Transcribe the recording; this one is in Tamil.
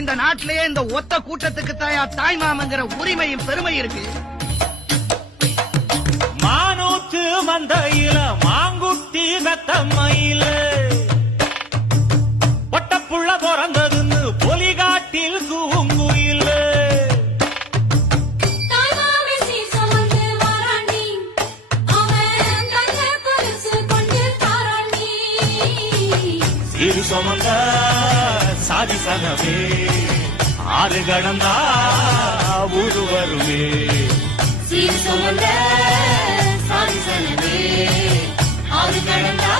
இந்த நாட்டிலேயே இந்த ஒத்த கூட்டத்துக்கு தாய் மாமங்கிற உரிமையும் பெருமை இருக்கு. மானூத்து மந்தையில மாங்குட்டி கத்தம்மையில ஒட்டப்புள்ள பிறந்ததுன்னு பொலிகாட்டில் கூங்குயில இரு சுமந்த சாதி சனமே ஆறு கடந்தா ஊரு வருமே. சீர் சுமந்த சாதி சனமே ஆறு கடந்தா